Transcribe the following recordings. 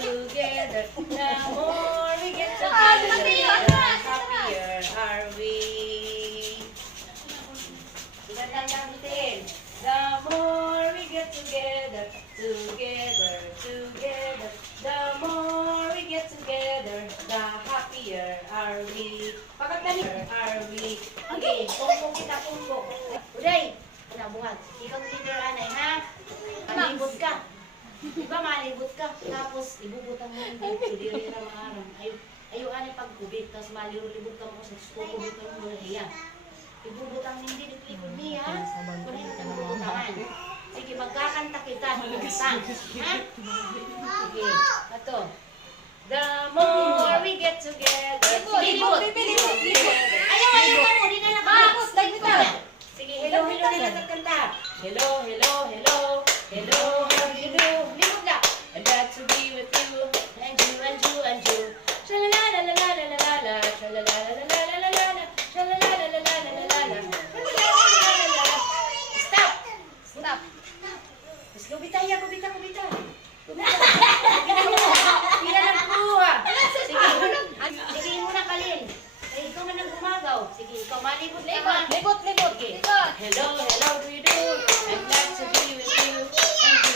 together. The more we get together, the happier are we. Natin. The more we get together, together, together. The more we get together, the happier are we. Pagkatanier are we. Okay, pungko kita, pungko. Uday, buhat. Ikaw leader, anay, ha? Malibot ka. Diba malibot ka? Tapos, ibubutang mo hindi rin na maharang. Ayaw, anay pagkubit. Tapos malirulibot ka mo sa kukubit ka mo hiya. Ibubutang hindi dito niya. Kunin ka ng butangan. Sige, magkakanta kita. Butang. Ha? Sige. Ito. The more we get together. Libot. Ayaw mo. Di na nakapagos. Sige, hello nila nagkanta. Hello. Hello. Libot na. I'm glad to be with you. And you. Shalalalalalalalala. Shalalalalalalalala. Shalalalalalalalala. Stop. Mas gubita. Pila lang kuha. Sige mo na kalin. Ay, ikaw man ang gumagaw. Sige, ikaw malibot. Libot. Okay. Hello, do you do? I'm glad to be with you.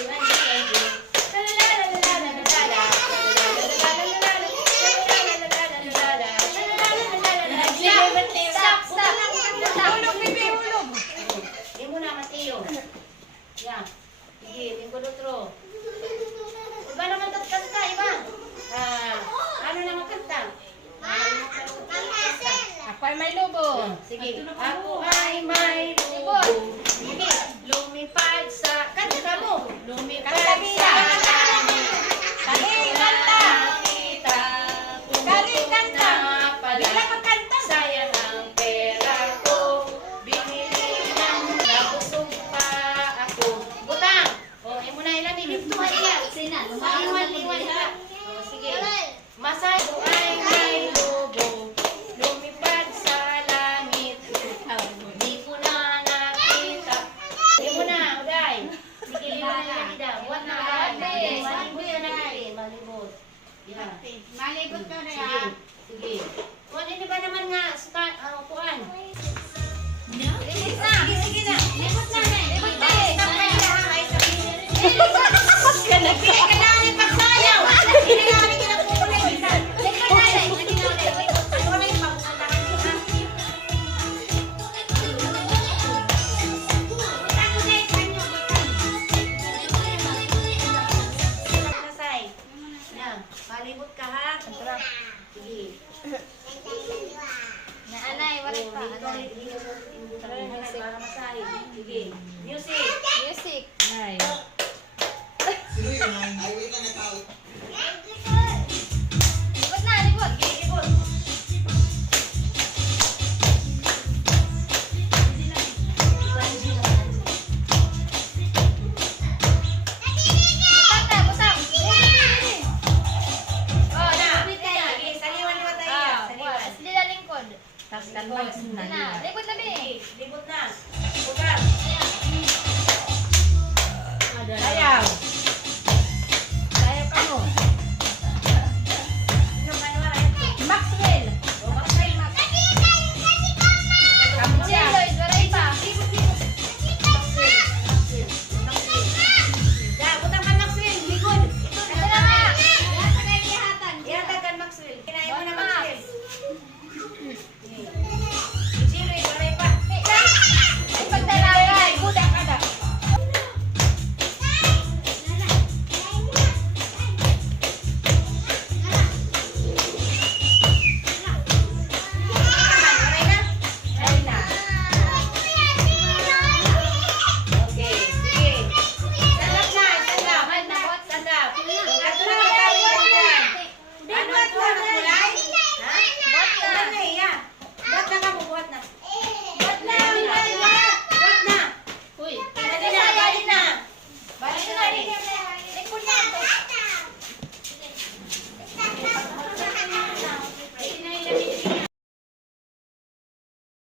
And you. Shalalalalalalalala. Stop. Hindi mo na, Mateo. Yan. Sige, lingkod otro. Iba naman kanta, iba. Ano naman kanta? Ako ay may lobo. Sige. Ako ay may lobo. Sige. Lumipad sa... Kanta mo. Lumipad sa langit. Kaling kanta. Nakita. Kaling kanta. Bila magkanta. Sayang ang pera ko. Binili ng nabusog pa ako. Butang. O, ay mo na ilan. Ibigtuhan niya. Liwan ka. O, sige. Masay ko ay may lobo. Lumipad sa langit. Di ko na nakita. Di mo na, Uday. Sige, liwan na Lida. Buwan na, Uday. Malibot ka na natin. Malibot. Yan. Malibot ka na Sige. Kung ano ba naman nga,